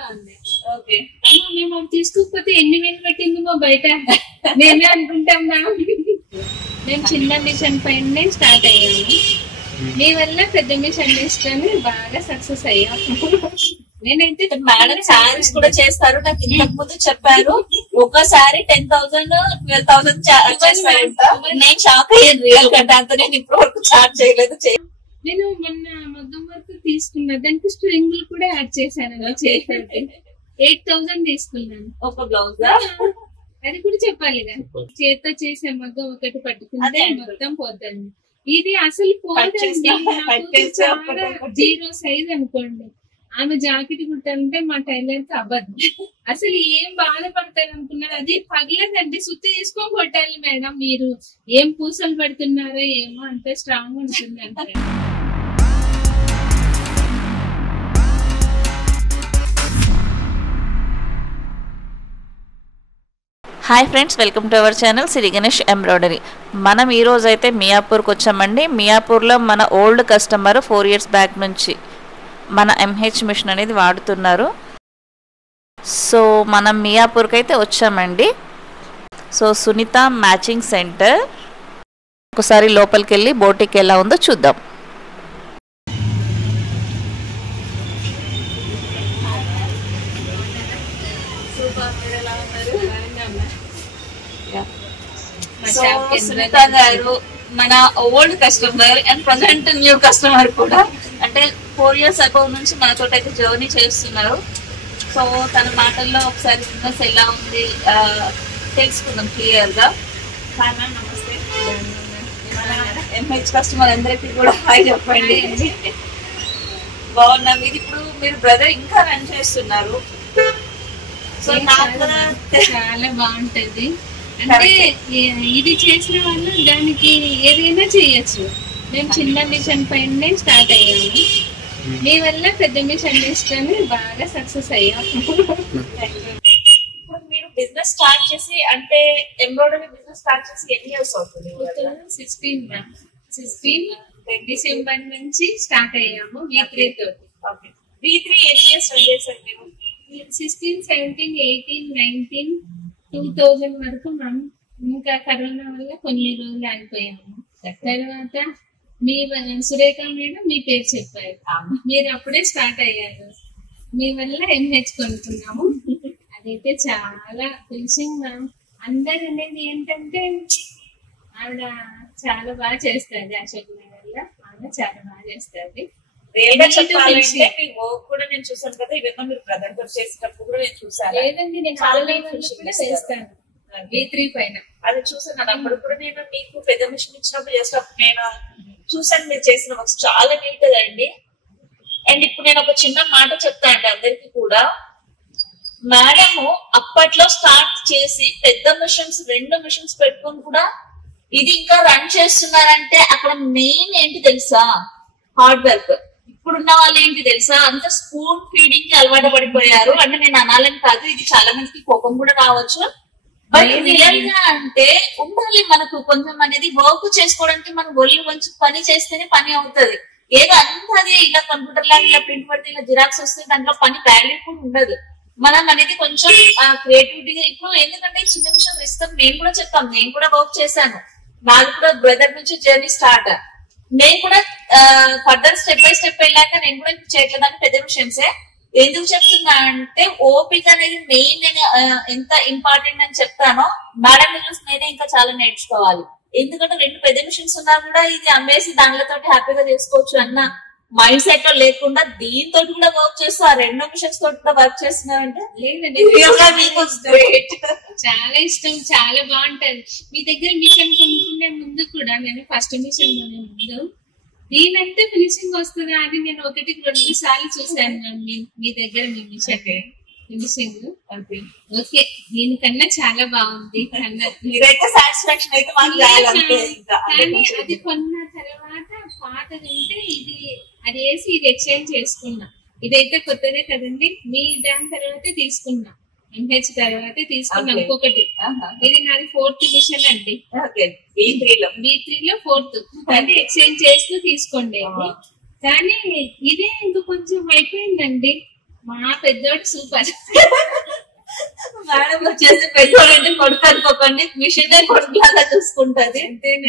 బాగుంది. ఓకే అమ్మా మేము తీసుకోకపోతే ఎన్ని వేలు పెట్టిందో బయట మేమే అనుకుంటాం మ్యామ్. మేము చిన్న మిషన్ పైన స్టార్ట్ అయ్యాము. మీ వల్ల పెద్ద మిషన్ తీసుకొని బాగా సక్సెస్ అయ్యాం. నేనైతే మేడం ఛాన్స్ కూడా చేస్తారు. నాకు ఇంతకు ముందు చెప్పారు ఒకసారి 10,000 12,000 చేస్తారంట. నేను షాక్ అయ్యాను రియల్ గా. దాంతో నేను ఇప్పుడు వరకు చార్జ్ చేయలేదు. నేను మొన్న మగ్గం వర్క్ తీసుకున్నా, దానికి స్ట్రింగులు కూడా యాడ్ చేశాను. 8,000 తీసుకున్నాను ఒక బ్లౌజ్. అది కూడా చెప్పాలిగా. చేత్తో చేసే మగ్గం ఒకటి పట్టుకుంటే మొత్తం పోతుంది. ఇది అసలు పోదండి. జీరో సైజ్ అనుకోండి. ఆమె జాకెట్ కుట్టాలంటే మా టైలర్ కి అబద్ధం. అసలు ఏం బాధపడతారు అనుకున్నారు. అది పగలదండి. సుత్తి తీసుకొని కొట్టాలి మేడం. మీరు ఏం పూసలు పెడుతున్నారో ఏమో, అంత స్ట్రాంగ్ ఉంటుంది అంటే. Hi friends, welcome to our channel Shri Ganesh embroidery. మనం ఈరోజు అయితే మియాపూర్కి వచ్చామండి. మియాపూర్లో మన ఓల్డ్ కస్టమర్ 4 years బ్యాక్ నుంచి మన ఎంహెచ్ మిషన్ అనేది వాడుతున్నారు. సో మనం మియాపూర్కి అయితే వచ్చామండి. So Sunita matching centre. ఒకసారి లోపలికి వెళ్ళి బోటిక్ ఎలా ఉందో చూద్దాం. సునీత గారు మన old customer and present new customer కూడా. అంటే 4 years అబౌవ్ నుంచి మనతో అయితే జర్నీ చేస్తున్నారు. సో తన మాటల్లో ఒకసారి బిజినెస్ ఎలా ఉంది తెలుసుకుందాం క్లియర్ గా. హాయ్ మ్యామ్, నమస్తే. ఎంహెచ్ కస్టమర్ అందరికి కూడా హాయ్ చెప్పండి. బాగున్నాం. ఇది ఇప్పుడు మీరు బ్రదర్ ఇంకా రన్ చేస్తున్నారు. సో చాలా బాగుంటది. అంటే ఇది చేసిన వాళ్ళు దానికి ఏదైనా చేయొచ్చు. మేము చిన్న మిషన్ పైన స్టార్ట్ అయ్యాము. మీ వల్ల పెద్ద మిషన్ తీసుకొని బాగా సక్సెస్ అయ్యాం. మీరు బిజినెస్ స్టార్ట్ చేసి అంటే ఎంబ్రాయిడరీ బిజినెస్ స్టార్ట్ చేసి ఎన్ని ఇయర్స్ అవుతుంది? 16 డిసెంబర్ నుంచి స్టార్ట్ అయ్యాము. V3 తోటి. V3 ఎన్ని ఇయర్స్ రన్ చేశారు మీరు? 16, 17, 18, 19, 2000 వరకు మనం ఇంకా కరోనా వల్ల కొన్ని రోజులు ఆగిపోయాము. తర్వాత మీ సురేఖ మేడం మీ పేరు చెప్పారు. మీరు అప్పుడే స్టార్ట్ అయ్యారు. మీ వల్ల ఎంహెచ్ కొనుక్కున్నాము. అదైతే చాలా ఫినిషింగ్ మ్యామ్. అందరు అనేది ఏంటంటే ఆవిడ చాలా బాగా చేస్తుంది. అశోక్ నగర్ లో ఆవిడ చాలా బాగా చేస్తుంది. చెప్పాలంటే మీ వర్క్ కూడా నేను చూసాను కదా. ఇవన్నీ మీరు బ్రదర్ తో చేసేటప్పుడు కూడా నేను చూసాను. లేదండి, నేను ఆన్లైన్ కూడా చేస్తాను. V3 పైన అది చూసాను. అప్పుడు కూడా నేను మీకు పెద్ద మిషన్ ఇచ్చినప్పుడు చేసినప్పుడు నేను చూసాను మీరు చేసిన వర్క్స్ చాలా నీట్ అండి. అండ్ ఇప్పుడు నేను ఒక చిన్న మాట చెప్తా అండి అందరికి కూడా. మేడము అప్పట్లో స్టార్ట్ చేసి పెద్ద మిషన్స్ 2 మిషన్స్ పెట్టుకొని కూడా ఇది ఇంకా రన్ చేస్తున్నారంటే అక్కడ మెయిన్ ఏంటి తెలుసా? Hard work. ఇప్పుడున్న వాళ్ళు ఏంటి తెలుసా? అంత స్పూన్ ఫీడింగ్ కి అలవాటు పడిపోయారు. అంటే నేను అనాలని కాదు, ఇది చాలా మందికి కోపం కూడా రావచ్చు. బట్ రియల్ గా అంటే ఉండాలి మనకు కొంచెం అనేది. వర్క్ చేసుకోవడానికి మనం ఒళ్ళు మంచి పని చేస్తేనే పని అవుతుంది. ఏదో అంతా అది ఇలా కంప్యూటర్ లాగా ఇలా ప్రింట్ పడితే ఇలా జిరాక్స్ వస్తే దాంట్లో పని వాల్యూ కూడా ఉండదు. మనం అనేది కొంచెం క్రియేటివిటీగా. ఇప్పుడు ఎందుకంటే చిన్న విషయం రిస్క్. నేను కూడా చెప్తాను, నేను కూడా వర్క్ చేశాను. నాకు కూడా బ్రదర్ నుంచి జర్నీ స్టార్ట్. నేను కూడా ఫర్దర్ స్టెప్ బై స్టెప్ వెళ్ళాక నేను కూడా చేయట్లేదని పెద్ద మిషన్సే. ఎందుకు చెప్తున్నా అంటే ఓపిక అనేది మెయిన్. నేను ఎంత ఇంపార్టెంట్ అని చెప్తానో మేడం మిషన్స్ నేనే ఇంకా చాలా నేర్చుకోవాలి. ఎందుకంటే 2 పెద్ద మిషన్స్ ఉన్నా కూడా ఇది అమ్మేసి దానితో హ్యాపీగా చేసుకోవచ్చు అన్న మైండ్ సెట్ లో లేకుండా దీంతో కూడా వర్క్ చేస్తూ ఆ 2 మిషన్స్ తోటి కూడా వర్క్ చేస్తున్నారంటే చాలా ఇష్టం. చాలా బాగుంటది. మీ దగ్గర మిషన్ కొనుక్కునే ముందు కూడా నేను ఫస్ట్ మిషన్ కొనే ముందు దీనంటే ఫినిషింగ్ వస్తుందా అని నేను 1-2 సార్లు చూసాను మీ దగ్గర. మీ మిషన్ ఫినిషింగ్ ఓకే, దీనికన్నా చాలా బాగుంది. సాటిస్ఫాక్షన్ అయితే కానీ అది కొన్న తర్వాత పాతది ఉంటే ఇది అది వేసి ఇది ఎక్స్చేంజ్ చేసుకున్నా. ఇదైతే కొత్తదే కదండి. మీ దాని తర్వాతే తీసుకున్నా. ఎంహెచ్ తర్వాతే తీసుకున్నా ఇంకొకటి. ఇది నాది 4th మిషన్ అండి. V3 లో 4th అంటే ఎక్స్చేంజ్ చేస్తూ తీసుకోండి. కానీ ఇదే ఇంక కొంచెం అయిపోయిందండి. మా పెద్దోడు సూపర్. మేడం వచ్చేసి పెద్దోడంటే కొడుకు అనుకోకండి, మిషన్ కొడుకు లాగా చూసుకుంటది.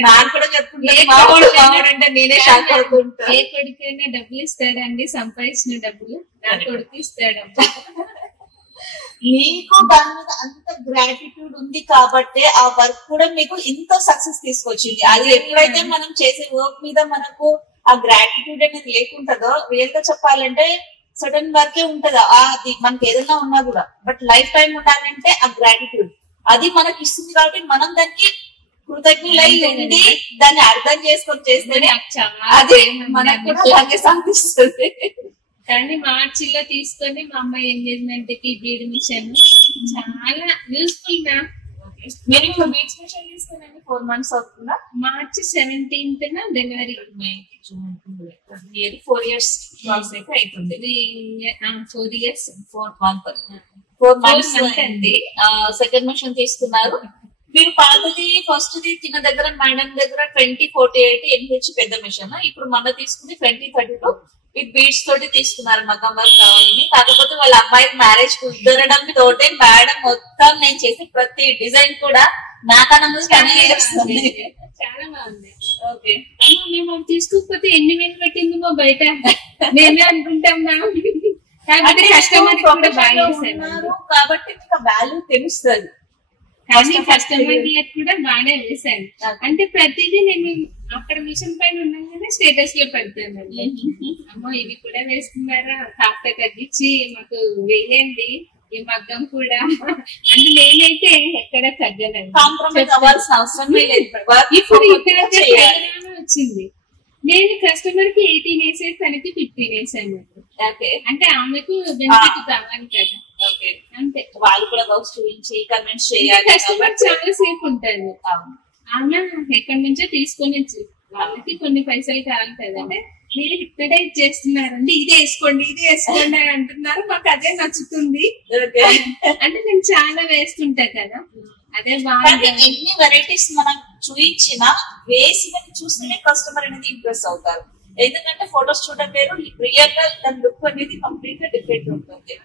నాకు కూడా చెప్పుకుంటే మావాడంటే నేనే షాక్ అవుతుంటా. ఏ కొడుకైనా డబ్బులు ఇస్తాడండి, సంపాదించిన డబ్బులు నా కొడుకు ఇస్తాడమ్మా. మీకు దాని మీద అంత గ్రాటిట్యూడ్ ఉంది కాబట్టి ఆ వర్క్ కూడా మీకు ఇంత సక్సెస్ తీసుకొచ్చింది. అది ఎప్పుడైతే మనం చేసే వర్క్ మీద మనకు ఆ గ్రాటిట్యూడ్ అనేది లేకుంటుందో, రియల్ గా చెప్పాలంటే సడన్ వర్కే ఉంటది అది మనకి ఏదైనా ఉన్నా కూడా, బట్ లైఫ్ టైం ఉండాలంటే ఆ గ్రాటిట్యూడ్ అది మనకి ఇస్తుంది. కాబట్టి మనం దానికి కృతజ్ఞులై ఉండి దాన్ని అర్థం చేసుకొని చేస్తే అది మనకు కూడా దాన్ని సాధిస్తుంది. కానీ మార్చిలో తీసుకొని మా అమ్మాయి ఎంగేజ్మెంట్ కి బీడ్ మిషన్ చాలా యూస్ఫుల్ గా. మీరు ఇప్పుడు బీడ్స్ మిషన్ తీసుకుని 4 months అవుతుందా? మార్చి 17th డెలివరీ. 4 years అయితే అవుతుంది. 4 years 4 months అండి. సెకండ్ మిషన్ తీసుకున్నారు. మీరు పాతది ఫస్ట్ ది తిన దగ్గర మేడం దగ్గర 2048 MH పెద్ద మిషన్, ఇప్పుడు మొన్న తీసుకుంది 2032 విత్ బీడ్స్ తోటి తీసుకున్నారు. మగ్గం వర్క్ కావాలని. కాకపోతే వాళ్ళ అమ్మాయి మ్యారేజ్ కుదరడం తోటి మేడం మొత్తం నేను చేసే ప్రతి డిజైన్ కూడా నాకన్నా ముందు చాలా బాగుంది. ఓకే అమ్మా, మేము తీసుకోకపోతే ఎన్ని వేలు పెట్టిందో బయట నేనే అనుకుంటాం మేడం. కస్టమర్ కూడా బాగా కాబట్టి మీకు వాల్యూ తెలుస్తుంది. కానీ కస్టమర్లకు కూడా బాగానే వేసాను. అంటే ప్రతిదీ నేను అక్కడ మిషన్ పైన ఉన్నాగానే స్టేటస్ లో పెడతాను. అమ్మో ఇవి కూడా వేసుకున్నారా, కాస్త తగ్గించి మాకు వేయండి ఈ మగ్గం కూడా అంటే నేనైతే ఎక్కడ తగ్గనండి. ఇప్పుడు ఇక్కడ వచ్చింది, నేను కస్టమర్ కి 18 వేసేసి తనకి 15 వేసాను. అంటే ఆమెకు బెనిఫిట్ కావాలి కదా. అంతే, వాళ్ళు కూడా వర్క్స్ చూపించి కన్విన్స్ చేయాలి. కస్టమర్ చాలా సేపు ఉంటారు. ఆమె ఎక్కడి నుంచో తీసుకొని వాళ్ళకి కొన్ని పైసలు కావాలి కదా. అంటే మీరు ఇక్కడే చేస్తున్నారండి, ఇది వేసుకోండి ఇది వేసుకోండి అని అంటున్నారు. మాకు అదే నచ్చుతుంది. అంటే నేను చాలా వేస్తుంటా కదా, అదే బాగా. ఎన్ని వెరైటీస్ మనం చూపించినా వేసి చూస్తేనే కస్టమర్ అనేది ఇంప్రెస్ అవుతారు. ఎందుకంటే ఫొటోస్ చూడడం వేరు, రియల్ గా దాని లుక్ అనేది కంప్లీట్ గా డిఫరెంట్ ఉంటుంది.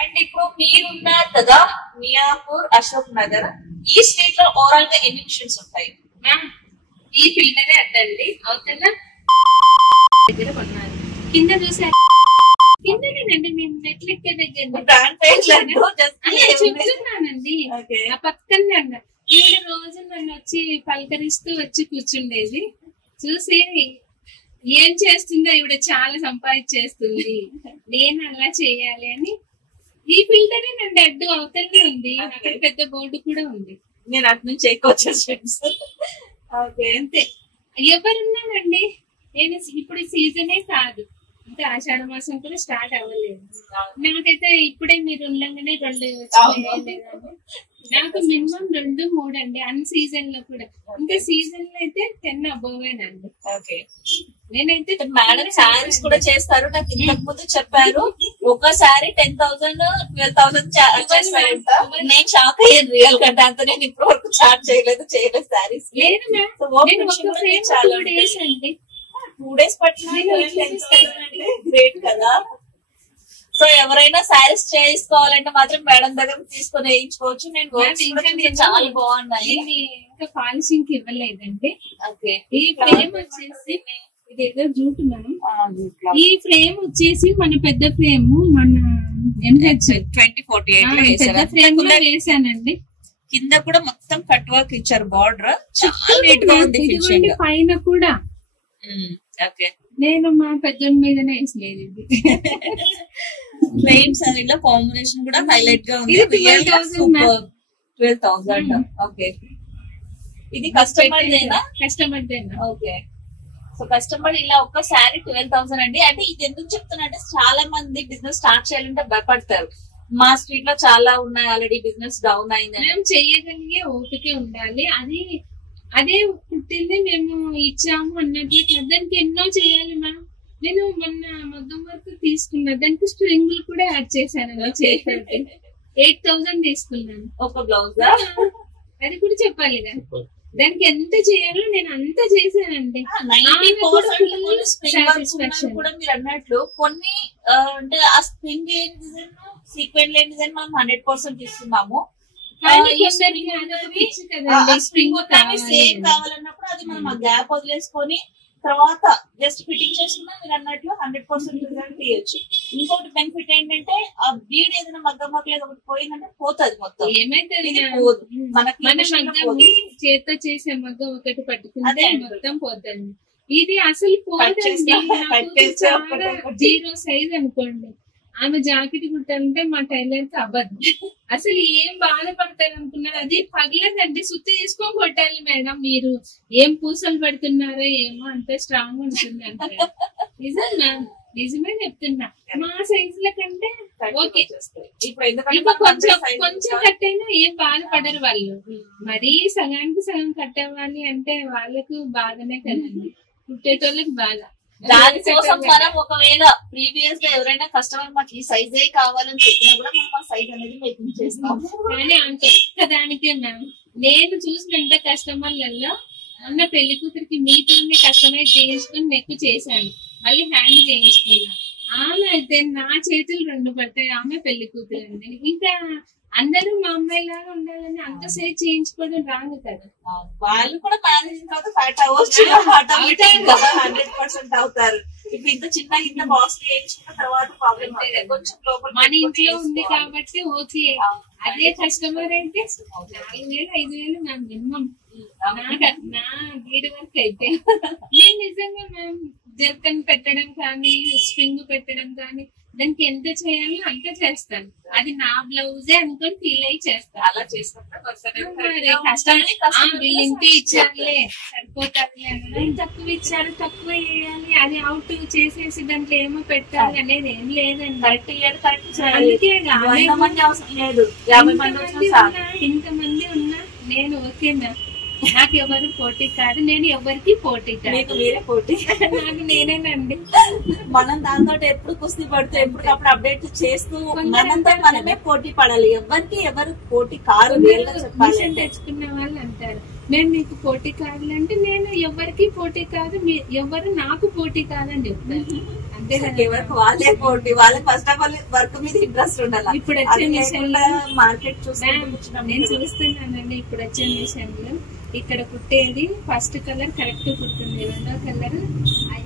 అండ్ ఇప్పుడు మీరున్నారు కదా మియాపూర్, అశోక్ నగర్, ఈ స్టేట్ లో ఓవరాల్ గా ఎన్ని మిషన్స్ ఉంటాయి? మ్యామ్ ఈ ఫిల్టరే అద్దండి, అవతల దగ్గర కొన్నారు. కింద చూసారు, కిందనేనండి మేము నెట్లెక్కే దగ్గర చెప్తున్నానండి. ఆ పక్కనే అన్న ఈవిడ రోజు నన్ను వచ్చి పలకరిస్తూ వచ్చి కూర్చుండేది. చూసి ఏం చేస్తుందో ఈవిడ చాలా సంపాదించేస్తుంది, నేను అలా చేయాలి అని. ఈ ఫిల్టరే నండి అడ్డు అవతలనే ఉంది, అక్కడ పెద్ద బోర్డు కూడా ఉంది. నేను అటు నుంచి ఎక్కువ అంతే. ఎవరున్నానండి, నేను ఇప్పుడు సీజనే కాదు, ఇంకా ఆషాఢ మాసం కూడా స్టార్ట్ అవ్వలేదు. నాకైతే ఇప్పుడే మీరు ఉండగానే 2 వచ్చినాయి. నాకు మినిమం 2, 3 అండి అన్ సీజన్ లో కూడా. ఇంకా సీజన్ లో అయితే 10 అబోవేనండి. నేనైతే మేడం శారీస్ కూడా చేస్తారు. నాకు ఇంతకు ముందు చెప్పారు ఒకసారి 10,000 12,000 చేస్తారంట. నేను షాక్ అయ్యాను రియల్ గా. అంత నేను ఇప్పుడు వరకు చార్జ్ చేయలేదు శారీస్. లేదు మ్యామ్, 2 days అండి, 2 days పట్టిన గ్రేట్ కదా. సో ఎవరైనా శారీస్ చేసుకోవాలంటే మాత్రం మేడం దగ్గర తీసుకొని వేయించుకోవచ్చు. నేను చాలా బాగున్నాయి. ఇంకా పాలిషింగ్ కి ఇవ్వలేదండి. ఈ ఫ్రేమ్ వచ్చేసి ఇదేదో జూట్ మ్యామ్, ఈ ఫ్రేమ్ వచ్చేసి మన పెద్ద ఫ్రేమ్ మన MH 2048 పెద్ద ఫ్రేమ్ లో వేసానండి. కింద కూడా మొత్తం కట్ వర్క్ ఇచ్చారు, బార్డర్ చాలా నీట్ గా ఉంది. పైన కూడా నేను మా పెద్ద మీదనే వేసలేదు. ప్లెయిన్ సారీలో కాంబినేషన్ కూడా హైలైట్ గా ఉంది. 12,000. ఓకే, ఇది కస్టమర్ దేనా? కస్టమర్ దేనా. ఓకే, సో కస్టమర్ ఇలా ఒక్కసారి 12,000 అండి. అంటే ఇది ఎందుకు చెప్తున్నా అంటే చాలా మంది బిజినెస్ స్టార్ట్ చేయాలంటే భయపడతారు. మా స్ట్రీట్ లో చాలా ఉన్నాయి ఆల్రెడీ, బిజినెస్ డౌన్ అయింది. మేము చెయ్యగలిగే ఓపిక ఉండాలి. అదే పుట్టింది మేము ఇచ్చాము అన్నట్లు దానికి ఎన్నో చేయాలి మ్యామ్. నేను మొన్న మగ్గం వర్క్ తీసుకున్నా, దానికి స్ట్రింగులు కూడా యాడ్ చేశాను. 8,000 తీసుకున్నాను ఒక బ్లౌజ్. అది కూడా చెప్పాలి కదా. దానికి ఎంత చేయాలో నేను అంత చేశానండి. 90% కూడా మీరు అన్నట్లు కొన్ని అంటే ఆ స్ప్రింగ్ లేని డిజైన్ సీక్వెంట్ లేని డిజైన్ మనం 100% ఇస్తున్నాము. స్ప్రింగ్ సేమ్ కావాలన్నప్పుడు అది మనం ఆ గ్యాప్ వదిలేసుకొని తర్వాత జస్ట్ ఫిట్టింగ్ చేసుకున్నా మీరు అన్నట్లు 100% రిజల్ట్ తీయొచ్చు. ఇంకోటి బెనిఫిట్ ఏంటంటే ఆ బీడ్ ఏదైనా మగ్గం లేదు ఒకటి పోయిందంటే పోతుంది మొత్తం. ఏమైతే చేత్తో చేసే మగ్గం ఒకటి పట్టుకుంటే మొత్తం పోతుంది. ఇది అసలు పోదండి. 0 సైజ్ అనుకోండి. ఆమె జాకెట్ కుట్టాలంటే మా టైలర్ కి అవ్వదు. అసలు ఏం బాధపడతారు అనుకున్నారు. అది పగలదండి. సుత్తి తీసుకొని కొట్టాలి మేడం. మీరు ఏం పూసలు పెడుతున్నారో ఏమో అంత స్ట్రాంగ్ ఉంటుంది అంటే నిజంగా నిజమే చెప్తున్నా. మా సైజుల కంటే ఓకే ఇప్పుడు కొంచెం కట్ అయినా ఏం బాధపడరు వాళ్ళు. మరీ సగానికి సగం కట్ అవ్వాలి అంటే వాళ్ళకు బాధనే కదండి, కుట్టేటోళ్ళకి బాధ. దానికోసం మనం ఒకవేళ ప్రీవియస్ గా ఎవరైనా కస్టమర్ మాకు ఈ సైజే కావాలని చెప్పినా కూడా మనం ఆ సైజ్ అనేది మేకింగ్ చేస్తాం. కానీ ఒక్కదానికే మ్యామ్ నేను చూసినంత కస్టమర్లలో అన్న పెళ్లి కూతురికి మీతోనే కస్టమైజ్ చేయించుకుని నెక్ చేశాను, మళ్ళీ హ్యాండ్ చేయించుకున్నా. ఆమె అయితే నా చేతులు 2 పడతాయి. ఆమె పెళ్లి కూతురు అండి. ఇంకా అందరూ మా అమ్మాయి లాగా ఉండాలని అంత సేపు చేయించుకోవడం రాదు కదా. వాళ్ళు కూడా మేనేజింగ్ తర్వాత ఫ్యాట్ అవ్వచ్చు, 100% అవుతారు. ఇప్పుడు ఇంత చిన్న ఇంత బాక్స్ చేయించుకున్న తర్వాత ప్రాబ్లం కొంచెం లోపల మన ఇంట్లో ఉంది కాబట్టి ఓకే. అదే కస్టమర్ అయితే 4,000 5,000 మ్యామ్ మినిమం నా వీడి వరకు అయితే. నేను నిజంగా మ్యామ్ జర్కన్ పెట్టడం కానీ స్ప్రింగ్ పెట్టడం కానీ దానికి ఎంత చేయాలో అంత చేస్తాను. అది నా బ్లౌజే అనుకొని ఫీల్ అయ్యి చేస్తాను. అలా చేసినప్పుడు వీళ్ళు ఇంత ఇచ్చారులే సరిపోతారులే, తక్కువ ఇచ్చారు తక్కువ వేయాలి, అది అవుట్ చేసేసి దాంట్లో ఏమో పెట్టాలి అనేది ఏం లేదండి. ఇంతమంది ఉన్నా నేను ఓకేనా, నాకు ఎవరు పోటీ కాదు, నేను ఎవరికి పోటీ కాదు, మీరే పోటీ, నాకు నేనేనండి. మనం దాంతో ఎప్పుడు కుస్తీ పడుతూ ఎప్పటికప్పుడు అప్డేట్ చేస్తూ మనంతా మనమే పోటీ పడాలి. ఎవరికి ఎవరు పోటీ కాదు. మిషన్ తెచ్చుకున్న వాళ్ళు అంటారు మేము మీకు పోటీ కాదులంటే నేను ఎవరికి పోటీ కాదు, ఎవరు నాకు పోటీ కాదని చెప్తాను. అంతే కదా, ఎవరికి వాళ్ళే పోటీ. వాళ్ళకి ఫస్ట్ ఆఫ్ ఆల్ వర్క్ మీద ఇంట్రెస్ట్ ఉండాలి. ఇప్పుడు వచ్చే మిషన్ మార్కెట్ నేను చూస్తున్నానండి. ఇప్పుడు వచ్చే మిషన్లు ఇక్కడ కుట్టేది ఫస్ట్ కలర్ కరెక్ట్ కుడుతుంది, 2వ కలర్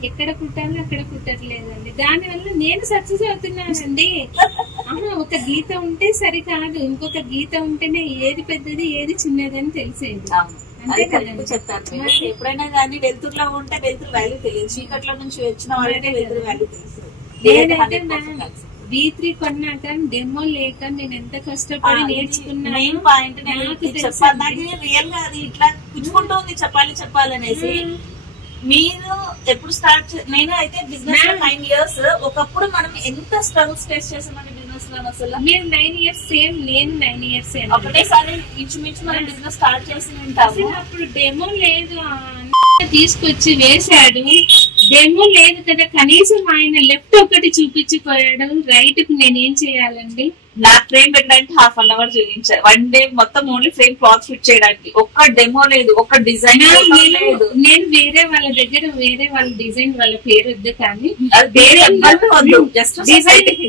ఎక్కడ కుట్టాలో అక్కడ కుట్టట్లేదండి. దాని వల్ల నేను సక్సెస్ అవుతున్నానండి. ఒక గీత ఉంటే సరికాదు, ఇంకొక గీత ఉంటేనే ఏది పెద్దది ఏది చిన్నది అని తెలిసేది. అంతే కదండి చెప్తాను. ఎప్పుడైనా కానీ వెలుతురులో ఉంటే వెలుతురు వాల్యూ తెలియదు, చీకట్లో నుంచి వచ్చిన వాళ్ళకి వెలుతురు వాల్యూ తెలుసు. నేనైతే V3 కొన్నాక డెమో లేక నేను ఎంత కష్టపడి నేర్చుకున్నాను. రియల్ గా అది ఇట్లా పుచ్చుకుంటుంది చెప్పాలనేసి. మీరు ఎప్పుడు స్టార్ట్ నేను అయితే బిజినెస్ 9 years. ఒకప్పుడు మనం ఎంత స్ట్రగుల్స్ ఫేస్ చేసామని బిజినెస్ లో అసలు. మీరు 9 years సేమ్, నేను 9 years ఒకటేసారి ఇంచుమించు మనం బిజినెస్ స్టార్ట్ చేసి ఉంటాము. అప్పుడు డెమో లేదు, తీసుకొచ్చి వేసాడు. డెమో లేదు కదా, కనీసం ఆయన లెఫ్ట్ ఒకటి చూపించిపోయాడు, రైట్ కు నేనేం చేయాలండి? నా ఫ్రేమ్ పెట్టడానికి 1/2 hour చూపించారు. 1 day మొత్తం ఓన్లీ ఫ్రేమ్ క్లాత్ ఫిట్ చేయడానికి. ఒక్క డెమో లేదు, ఒక్క డిజైన్ లేదు. నేను వేరే వాళ్ళ దగ్గర వేరే వాళ్ళ డిజైన్ వాళ్ళ పేరు వద్దు కానీ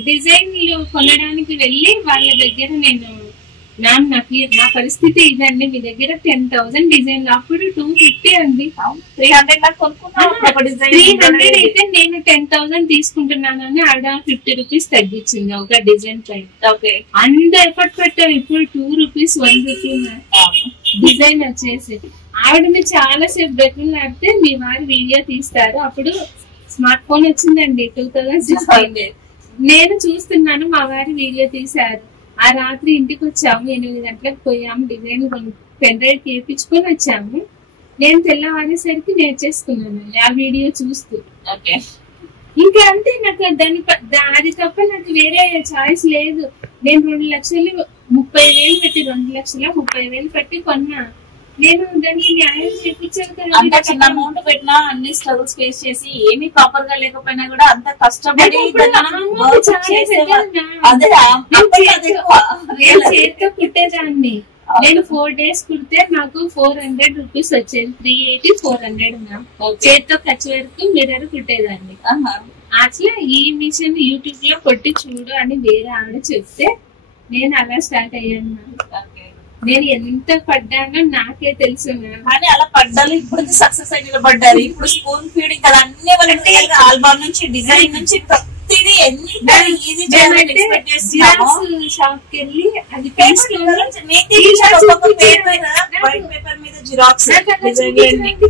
డిజైన్లు కొనడానికి వెళ్ళి వాళ్ళ దగ్గర నేను మ్యామ్ నాకు నా పరిస్థితి ఇదండి, మీ దగ్గర 10,000 డిజైన్ అప్పుడు 250 అండి. 300 అయితే నేను 10,000 తీసుకుంటున్నానని ఆవిడ 50 రూపీస్ తగ్గించింది ఒక డిజైన్ పైన. అంత ఎఫర్ట్ పెట్టారు. ఇప్పుడు 2 రూపీస్ 1 రూపీ డిజైన్ వచ్చేసి ఆవిడని చాలా సేపు బ్రతిలాడితే మీ వారు వీడియో తీస్తారు. అప్పుడు స్మార్ట్ ఫోన్ వచ్చిందండి 2016. నేను చూస్తున్నాను, మా వారి వీడియో తీశారు. ఆ రాత్రి ఇంటికి వచ్చాము, 8 గంటలకు పోయాము, డిజైన్ పెన్ డ్రైవ్ చేయించుకొని వచ్చాము. నేను తెల్లవారేసరికి నేర్చేసుకున్నానండి ఆ వీడియో చూస్తూ. ఇంకా అంతే, నాకు అది తప్ప నాకు వేరే చాయిస్ లేదు. నేను 2,30,000 పెట్టి 2,30,000 పెట్టి కొన్నా. నేను దానికి న్యాయం చేయించాను కదా. అంత చిన్న అమౌంట్ పెట్టినా అన్ని స్ట్రగుల్స్ ఫేస్ చేసి ఏమీ ప్రాపర్ గా లేకపోయినా కూడా అంత కష్టపడి చేత్తో కుట్టేదాన్ని. నేను 4 days కుడితే నాకు 400 రూపీస్ వచ్చేది. 380 400 మ్యామ్. చేతితో ఖర్చు వరకు మిర్రర్ కుట్టేదాన్ని. అట్లా ఈ మిషన్ యూట్యూబ్ లో కొట్టి చూడు అని వేరే ఆవిడ చెప్తే నేను అలా స్టార్ట్ అయ్యాను మ్యామ్. నేను ఎంత పడ్డానో నాకే తెలుసు మ్యామ్. కానీ అలా పడ్డాలి, ఇప్పుడు సక్సెస్ అయి నిలబడ్డారు. ఇప్పుడు స్పూన్ ఫీడింగ్ కదా అన్ని వాళ్ళకి ఆల్బమ్ నుంచి డిజైన్ నుంచి ప్రతిదీ షాప్ కి వెళ్ళి అది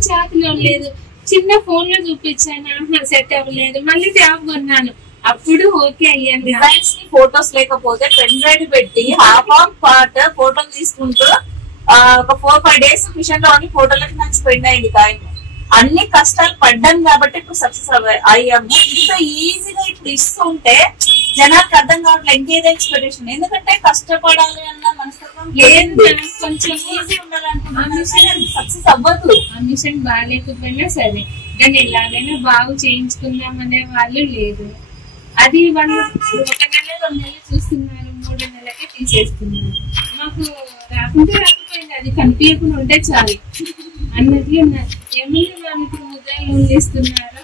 చేతిలో లేదు, చిన్న ఫోన్ లో చూపించాను, సెట్ అవ్వలేదు, మళ్ళీ ట్యాబ్ కొన్నాను, అప్పుడు ఓకే అయ్యాను. డిజైన్స్ ని ఫోటోస్ లేకపోతే పెన్ డ్రైవ్ పెట్టి హాఫ్ ఆఫ్ పార్ట్ ఫోటోలు తీసుకుంటూ ఒక 4-5 days మిషన్ లో అన్ని ఫోటోలకి నాకు స్పెండ్ అయింది టైం. అన్ని కష్టాలు పడ్డాను కాబట్టి ఇప్పుడు సక్సెస్ అయ్యాము. ఇంత ఈజీగా ఇప్పుడు ఇస్తుంటే జనాలకు అర్థం కావట్లేదు ఇంకేదో ఎక్స్పెక్టేషన్. ఎందుకంటే కష్టపడాలి అన్న మనస్తత్వం కొంచెం ఈజీ ఉండాలనుకుంటున్నాను, సక్సెస్ అవ్వదు. ఆ మిషన్ బాగాలేకపోయినా సరే దాన్ని ఎలాగైనా బాగు చేయించుకుందాం అనే వాళ్ళు లేదు. అది వాళ్ళు 1 నెల 2 నెలలు చూస్తున్నారు, 3 నెలలకే తీసేస్తున్నారు. మాకు రాకపోయింది, అది కనిపించకుండా ఉంటే చాలు అన్నది ఉన్నారు. ఏమైనా వాళ్ళు ఇప్పుడు ముద్ర లోన్ చేస్తున్నారా,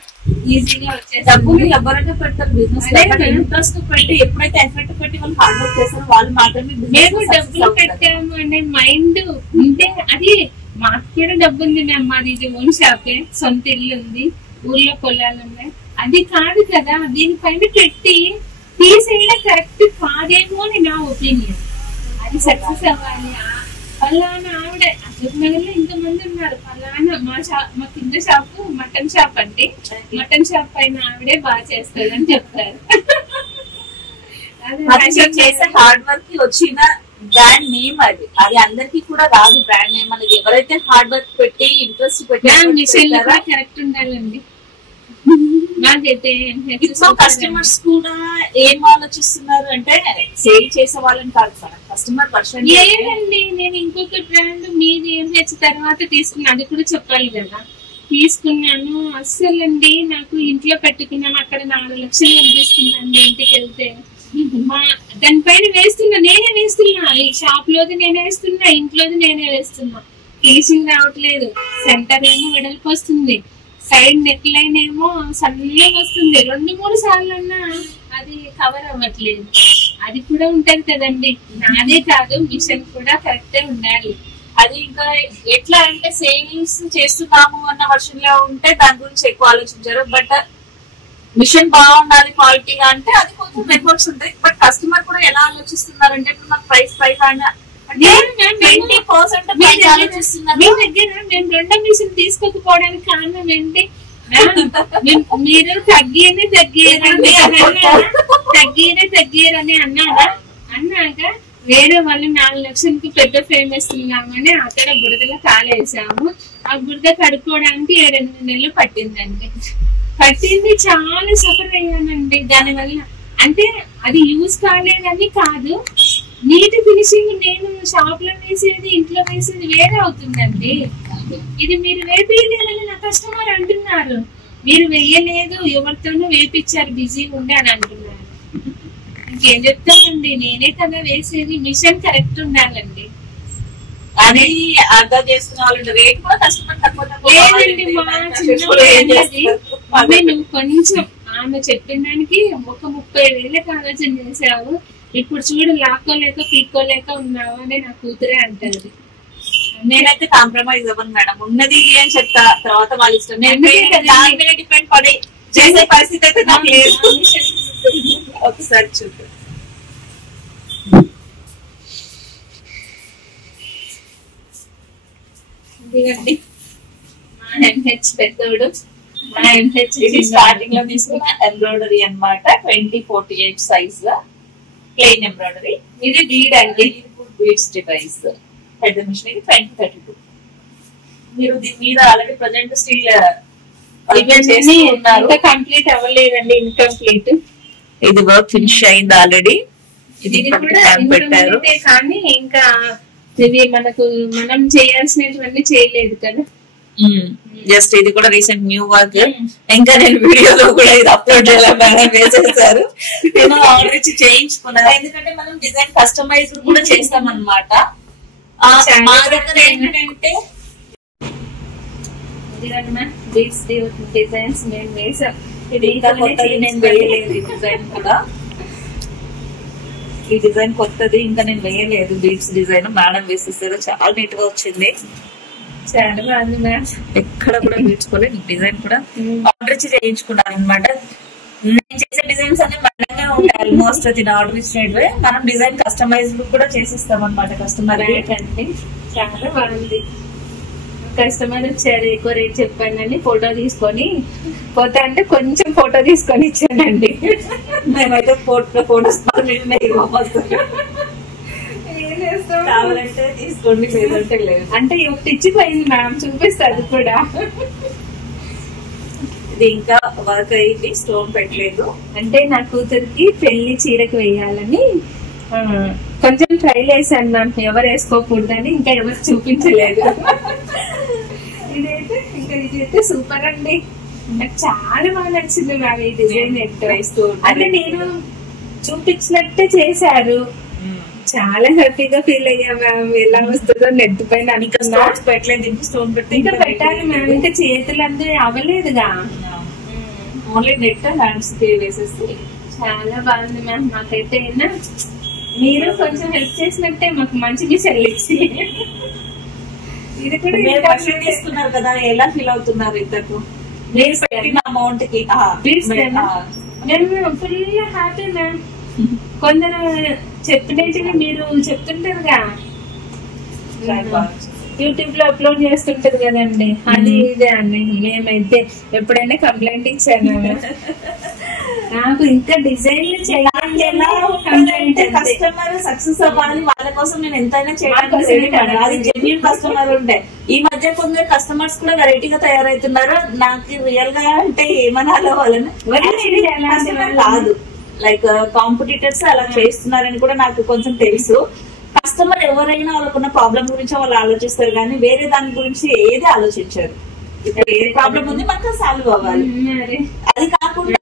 ఈజీగా వచ్చేసి డబ్బులు ఎవరైనా పెడతారు బిజినెస్ ఇంట్రెస్ట్ పెట్టి ఎప్పుడైతే ఎఫెక్ట్ పెట్టి వాళ్ళు హార్డ్ వర్క్ చేస్తారో వాళ్ళు మాత్రమే. మేము డబ్బులు పెట్టాము అనే మైండ్ ఉంటే అది మాకు కూడా డబ్బు ఉంది మ్యామ్. మాది ఇది ఓన్ షాపే, సొంత ఇల్లు ఉంది, ఊర్లో పొలాలు ఉన్నాయి. అది కాదు కదా, దీనిపైన పెట్టి తీసేయడం కరెక్ట్ కాదేమో అని నా ఒపీనియన్. అది సక్సెస్ అవ్వాలి. ఫలానా ఆవిడ అశోక్ నగర్ లో ఇంతమంది ఉన్నారు, ఫలానా మా కింద షాప్ మటన్ షాప్ అంటే మటన్ షాప్ పైన ఆవిడే బాగా చేస్తుంది అని చెప్తారు. చేసే హార్డ్ వర్క్ కి వచ్చిన బ్రాండ్ నేమ్ అది. అది అందరికి కూడా రాదు బ్రాండ్ నేమ్ అనేది. ఎవరైతే హార్డ్ వర్క్ పెట్టి ఇంట్రెస్ట్ పెట్టి కరెక్ట్ ఉండాలండి. నాకైతే కస్టమర్స్ కూడా ఏం ఆలోచిస్తున్నారు అంటే సేల్ చేసే వాళ్ళని కాదు సార్, కస్టమర్ పర్సన్. లేదండి, నేను ఇంకొక బ్రాండ్ మీది ఎంహెచ్ తర్వాత తీసుకున్నా, అది కూడా చెప్పాలి కదా. తీసుకున్నాను అస్సలండి, నాకు ఇంట్లో పెట్టుకున్నాను, అక్కడ 4 లక్షలు కనిపిస్తుందండి. ఇంటికి వెళ్తే దానిపైన వేస్తున్నా, నేనే వేస్తున్నా, ఈ షాప్ లోది నేనే వేస్తున్నా, ఇంట్లోది నేనే వేస్తున్నా. ఫినిషింగ్ రావట్లేదు. సెంటర్ ఏమో వెడల్పు వస్తుంది, సైడ్ నెక్ లైన్ ఏమో సన్నగా వస్తుంది. 2-3 సార్లు అన్నా అది కవర్ అవ్వట్లేదు. అది కూడా ఉంటది కదండి, నాదే కాదు మిషన్ కూడా కరెక్టే ఉండాలి. అది ఇంకా ఎట్లా అంటే సేవింగ్స్ చేస్తున్నాము అన్న వర్షన్ లో ఉంటే దాని గురించి ఎక్కువ ఆలోచించారు. బట్ మిషన్ బాగుండాలి క్వాలిటీగా అంటే అది కొంచెం నెట్వర్క్స్ ఉంటాయి. బట్ కస్టమర్ కూడా ఎలా ఆలోచిస్తున్నారంటే ఇప్పుడు నాకు ప్రైస్ పైన మేము 2 మిషన్ తీసుకోకపోవడానికి కారణం ఏంటి? మీరు తగ్గిరని అన్నారా? అన్నాక వేరే వాళ్ళు 4 లక్షలకి పెద్ద ఫేమస్ ఉన్నామని అక్కడ బురదలో కాలేసాము. ఆ బురద కడుక్కోవడానికి 7-8 నెలలు పట్టిందండి. చాలా సఫర్ అయ్యానండి దానివల్ల. అంటే అది యూజ్ కాలేదని కాదు, నీటి ఫినిషింగ్ నేను షాప్ లో వేసేది ఇంట్లో వేసేది వేరే అవుతుందండి. ఇది మీరు వేపించలేదని నా కస్టమర్ అంటున్నారు. మీరు వేయలేదు, ఎవరితోనూ వేపించారు, బిజీగా ఉండి అని అంటున్నారు. ఇంకేం చెప్తామండి, నేనే కదా వేసేది. మిషన్ కరెక్ట్ ఉండాలండి. అది అర్థం చేసుకున్న వాళ్ళు రేట్ కూడా కస్టమర్ లేదండి. మా చిన్న నువ్వు కొంచెం ఆమె చెప్పిన దానికి ఒక 30,000 ఆలోచన చేసావు, ఇప్పుడు చూడు లాక్కోలేక పీక్కోలేక ఉన్నావు అని నా కూతురే అంటారు. నేనైతే కాంప్రమైజ్ అవ్వను మేడం, ఉన్నది అని చెప్తా, తర్వాత వాళ్ళ ఇష్టం. నేను డిపెండ్ పడి చేసే పరిస్థితి అయితే నాకు లేదు. ఒకసారి చూద్దాం. ఇదిగండి మా ఎంహెచ్ పెద్దోడు. మా ఎంహెచ్ స్టార్టింగ్ లో తీసుకున్న ఎంబ్రాయిడరీ అన్నమాట. 2048 సైజ్ ప్లెయిన్ ఎంబ్రాయిడరీ. ఇది బీడ్ అండి, బీడ్స్ డివైస్. పెద్ద మిషన్ ఇది 2032. మీరు దీని మీద ఆల్రెడీ ప్రజెంట్ స్టిల్ ఇవన్నీ కంప్లీట్ అవ్వలేదండి, ఇన్కంప్లీట్. ఇది వర్క్ ఫినిష్ అయింది ఆల్రెడీ. ఇది పెట్టారు కానీ ఇంకా ఇది మనం చేయాల్సినటువంటి చేయలేదు కదా. జస్ట్ ఇది కూడా రీసెంట్ న్యూ వర్క్. ఇంకా నేను వీడియోలో కూడా ఇది అప్లోడ్ చేయాలని వేసేసారు. నేను ఆర్డర్ ఇచ్చి చేయించుకున్నాను, ఎందుకంటే మనం డిజైన్ కస్టమైజ్ కూడా చేస్తాం అన్నమాట. మా దగ్గర ఏంటంటే బీట్స్ డిజైన్స్ మేము వేసాం. ఇది ఇంకా కొత్తది, నేను వేయలేదు ఈ డిజైన్ కూడా. ఈ డిజైన్ కొత్తది, ఇంకా నేను వేయలేదు. బీట్స్ డిజైన్ మేడం వేసేసారు, చాలా నీట్ గా వచ్చింది. చాలా బాగుంది మ్యామ్. ఎక్కడ కూడా నేర్చుకోలేదు. డిజైన్ కూడా ఆర్డర్ ఇచ్చి చేయించుకున్నాను అనమాట. నేను చేసే డిజైన్స్ అన్ని మందంగా ఉంటాయి ఆల్మోస్ట్. అది ఆర్డర్ ఇచ్చినట్టు మనం డిజైన్ కస్టమైజ్ కూడా చేసిస్తాం అనమాట కస్టమర్ అండి. చాలా బాగుంది. కస్టమర్ వచ్చారు, ఎక్కువ రేట్ చెప్పండి అని ఫోటో తీసుకొని పోతా అంటే కొంచెం ఫోటో తీసుకొని ఇచ్చానండి. మేమైతే ఫోటోస్ కావాలంటే తీసుకోండి, లేదంటే లేదు. అంటే ఒకటి ఇచ్చిపోయింది మ్యామ్, చూపిస్తుంది కూడా. ఇది ఇంకా వర్క్ అయ్యింది, స్టోన్ పెట్టలేదు. అంటే నా కూతురికి పెళ్లి చీరకు వేయాలని కొంచెం ట్రైల్ వేసాను మ్యామ్. ఎవరు వేసుకోకూడదని ఇంకా ఎవరు చూపించలేదు. ఇదైతే సూపర్ అండి. నాకు చాలా బాగా నచ్చింది మ్యామ్ ఈ డిజైన్. అంటే నేను చూపించినట్టే చేశారు. చాలా హ్యాపీగా ఫీల్ అయ్యా మ్యామ్. ఎలా వస్తుందో నెట్ పైన పెట్టలేదు, ఇంకా స్టోన్ పెట్టి ఇంకా పెట్టాలి మ్యామ్. ఇంకా చేతులు అందరూ అవ్వలేదుగా, ఓన్లీ నెట్ హ్యాండ్స్ కి వేసేసి. చాలా బాగుంది మ్యామ్. మాకైతే మీరు కొంచెం హెల్ప్ చేసినట్టే మాకు మంచి మీ చెల్లిచ్చి. ఇది కూడా తీసుకున్నారు కదా, ఎలా ఫీల్ అవుతున్నారు ఇద్దరు? నేను పెట్టిన అమౌంట్ కి నేను ఫుల్ హ్యాపీ మ్యామ్. కొందరు చెప్పినట్టుగా మీరు చెప్తుంటారుగా, యూట్యూబ్ లో అప్లోడ్ చేస్తుంటారు కదండి, అది ఇదే అండి. మేమైతే ఎప్పుడైనా కంప్లైంట్ ఇచ్చాను. నాకు ఇంకా డిజైన్లు చేయాలి, కస్టమర్ సక్సెస్ అవ్వాలి, వాళ్ళ కోసం నేను ఎంతైనా చేయడానికి అది జెన్యూన్ కస్టమర్ ఉంటే. ఈ మధ్య కొందరు కస్టమర్స్ కూడా వెరైటీగా తయారవుతున్నారు. నాకు రియల్ గా అంటే ఏమనాలో వాళ్ళని కాదు, లైక్ కాంపిటీటర్స్ అలా చేస్తున్నారని కూడా నాకు కొంచెం తెలుసు. కస్టమర్ ఎవరైనా వాళ్ళకున్న ప్రాబ్లం గురించి వాళ్ళు ఆలోచిస్తారు, కానీ వేరే దాని గురించి ఏది ఆలోచించారు. ఇప్పుడు ఏ ప్రాబ్లం ఉంది మనకు సాల్వ్ అవ్వాలి. అది కాకుండా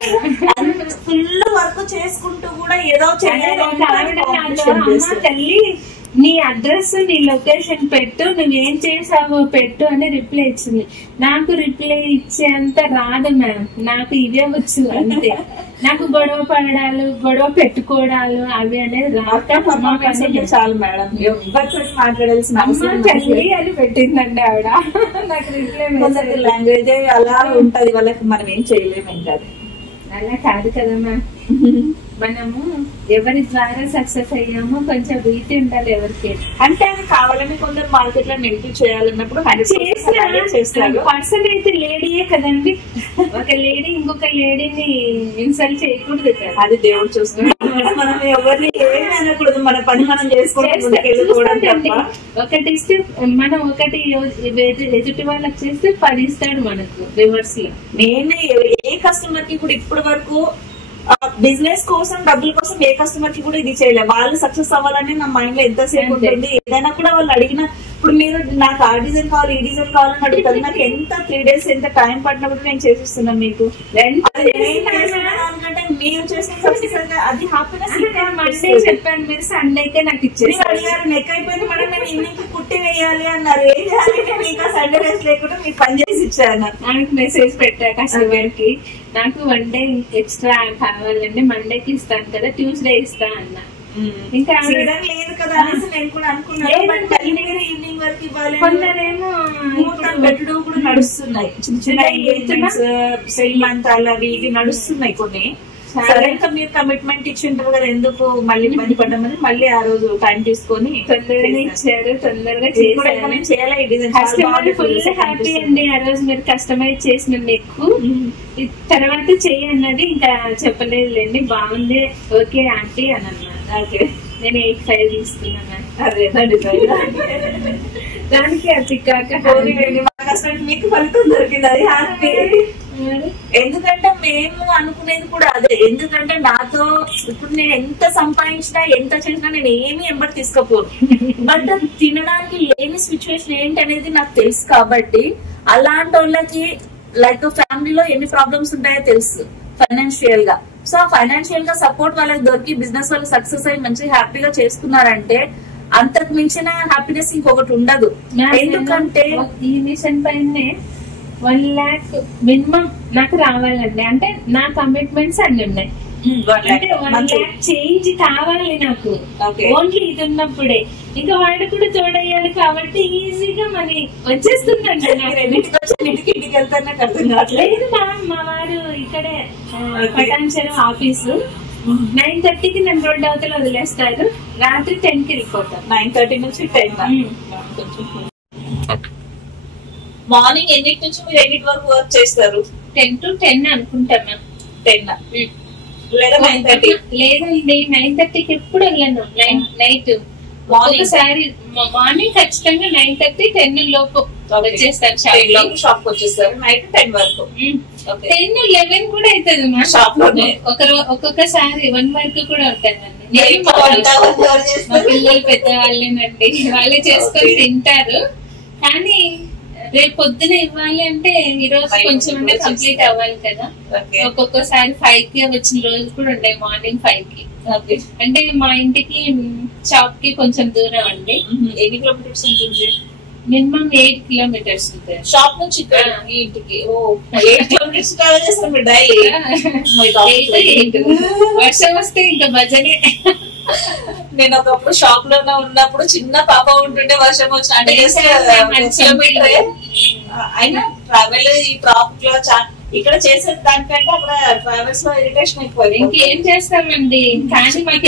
ఫుల్ వర్క్ చేసుకుంటూ కూడా ఏదో తల్లి నీ అడ్రస్ నీ లొకేషన్ పెట్టు, నువ్వేం చేసావో పెట్టు అని రిప్లై ఇచ్చింది. నాకు రిప్లై ఇచ్చేంత రాదు మ్యామ్, నాకు ఇవే వచ్చు అంతే. నాకు గొడవ పడడాలు, గొడవ పెట్టుకోవడాలు అవి అనేది చాలు మేడం. ఎవరితో మాట్లాడాల్సిన తల్లి అని పెట్టిందండి ఆవిడ. నాకు రిప్లై లాంగ్వేజ్ అలా ఉంటది, వాళ్ళకి మనం ఏం చేయలేము. ఇంకా అలా కాదు కదా మ్యామ్, మనము ఎవరి ద్వారా సక్సెస్ అయ్యామో కొంచెం రీతి ఉండాలి ఎవరికి. అంటే అది కావాలని కొందరు మార్కెట్ లో నెగిటివ్ చేయాలన్నప్పుడు పర్సన్ అయితే లేడీయే కదండి. ఒక లేడీ ఇంకొక లేడీని ఇన్సల్ట్ చేయకూడదు కదా, అది దేవుడు చూస్తున్నాడు. మనం ఎవరిని ఏమీ అనకూడదు, మన పని మనం చేసుకోవడం. ఒకటి ఇస్తే మనం ఒకటి ఎదుటి వాళ్ళకి చేస్తే 10 ఇస్తాడు మనకు రివర్స్ లో. నేను ఏ కస్టమర్ కి కూడా ఇప్పటి వరకు బిజినెస్ కోసం డబ్బుల కోసం ఏ కస్టమర్ కి కూడా ఇది చేయలేదు. వాళ్ళు సక్సెస్ అవ్వాలని నా మైండ్ లో ఎంతసేపు ఉంటుంది. ఏదైనా కూడా వాళ్ళు అడిగిన, ఇప్పుడు మీరు నాకు ఆ డిజైన్ కావాలి, ఈ డిజైన్ కావాలని అడుగుతారు. నాకు ఎంత 3 days ఎంత టైం పట్టినప్పుడు నేను చేసిస్తున్నాను మీకు. ఎందుకంటే మీరు చేసిన సక్సెస్ అది హ్యాపీనెస్. చెప్పాను మీరు సండేకే నాకు ఇచ్చేసి అడిగారు, నెక్ అయిపోయింది మేడం, నేను ఈవినింగ్ కుట్టి వేయాలి అన్నారు. ఏం చేయాలి, నేను ఇంకా సండే రెస్ట్ లేకుండా మీకు పని చేసి ఇచ్చాను. నాకు మెసేజ్ పెట్టా కస్టమర్ కి, నాకు 1 day ఎక్స్ట్రా కావాలండి, మండేకి ఇస్తాను కదా, ట్యూస్డే ఇస్తా అన్నా. ఇంకా లేదు కదా అనేసి నేను కూడా అనుకున్నాను. ఈవినింగ్ వరకు ఇవ్వాలి. కొందరేమో పెట్టడం కూడా నడుస్తున్నాయి, చిన్న చిన్న ఎంగేజ్మెంట్స్, శ్రీమంతాలు అవి ఇవి నడుస్తున్నాయి కొన్ని. సరే ఇంకా మీరు కమిట్మెంట్ ఇచ్చింటారు కదా, ఎందుకు మళ్ళీ ఇబ్బంది పడ్డామని మళ్ళీ ఆ రోజు టైం తీసుకొని తొందరగా ఇచ్చారు, తొందరగా చేయాలి. ఫుల్ హ్యాపీ అండి ఆ రోజు మీరు కస్టమైజ్ చేసిన ఎక్కువ. తర్వాత చెయ్యి అన్నది ఇంకా చెప్పలేదులేండి, బాగుంది ఓకే ఆంటీ అని అన్నారు. ఓకే నేను 8,500 తీసుకున్నాను. అదేనా డిజైన్, దానికి అది కాక మీకు ఫలితం దొరికింది, అది హ్యాపీ. ఎందుకంటే మేము అనుకునేది కూడా అదే. ఎందుకంటే నాతో ఇప్పుడు నేను ఎంత సంపాదించినా ఎంత చేసినా నేను ఏమి ఎంబడి తీసుకోపోను. బట్ తినడానికి లేని సిచ్యువేషన్ ఏంటి అనేది నాకు తెలుసు కాబట్టి, అలాంటి వాళ్ళకి లైక్ ఫ్యామిలీలో ఎన్ని ప్రాబ్లమ్స్ ఉంటాయో తెలుసు ఫైనాన్షియల్ గా. సో ఆ ఫైనాన్షియల్ గా సపోర్ట్ వాళ్ళకి దొరికి బిజినెస్ వాళ్ళు సక్సెస్ అయ్యి మంచి హ్యాపీగా చేసుకున్నారంటే అంతకు మించిన హ్యాపీనెస్ ఇంకొకటి ఉండదు. ఎందుకంటే ఈ మిషన్ పైనే 1 lakh మినిమం నాకు రావాలండి. అంటే నా కమిట్మెంట్స్ అన్ని ఉన్నాయి. అంటే 1 lakh చేంజ్ కావాలి నాకు. ఓన్లీ ఇది ఉన్నప్పుడే. ఇంకా వాడు కూడా తోడయ్యాడు కాబట్టి ఈజీగా మరి వచ్చేస్తుందండి. లేదు మా వారు ఇక్కడే పటాన్చెరు ఆఫీసు. 9:30కి నన్ను రోడ్డు అవతల వదిలేస్తారు. రాత్రి 10కి వెళ్ళిపోతాను. 9:30 నుంచి 10. మార్నింగ్ ఎన్నిటి నుంచి మీరు ఎన్నిటి వరకు వర్క్ చేస్తారు? 10 to 10 అనుకుంటాం మ్యామ్. 10 లేదా 9:30? లేదండి 9:30కి ఎప్పుడు వెళ్ళను. నైట్ ఒకసారి మార్నింగ్ ఖచ్చితంగా 9:30, 10 లోపు వచ్చేస్తాను. షాప్ వచ్చేస్తారు. నైట్ 10 వరకు. 10, 11 కూడా అవుతుంది మా షాప్ లోనే. ఒక్కొక్కసారి 1 వరకు కూడా ఉంటానండి. మా పిల్లలు పెద్దవాళ్ళేనండి. వాళ్ళే చేసుకొని తింటారు. కానీ రేపు పొద్దున ఇవ్వాలి అంటే ఈ రోజు కొంచెం కంప్లీట్ అవ్వాలి కదా. ఒక్కొక్కసారి 5కి వచ్చిన రోజు కూడా ఉంటాయి. మార్నింగ్ 5కి. అంటే మా ఇంటికి షాప్ కి కొంచెం దూరం అండి. ఎన్ని కిలోమీటర్స్ ఉంటుంది? మినిమం 8 kilometers ఉంటుంది షాప్ నుంచి ఇక్కడ ఈ ఇంటికి. 8 kilometers ట్రావెల్ చేస్తాం మీరు డైలీ? వర్షం వస్తే ఇంకా భజనే. నేను ఒకప్పుడు షాప్ లోనే ఉన్నప్పుడు చిన్న పాప ఉంటుండే, వర్షం వచ్చిన అంటే కిలోమీటరే అయినా ట్రావెల్ ఈ ట్రాఫిక్ లో ఇక్కడ చేసే దానికంటే అక్కడ ట్రావెల్స్ లో ఇరిటేషన్ ఎక్కువ. ఇంకేం చేస్తామండి. కానీ మాకు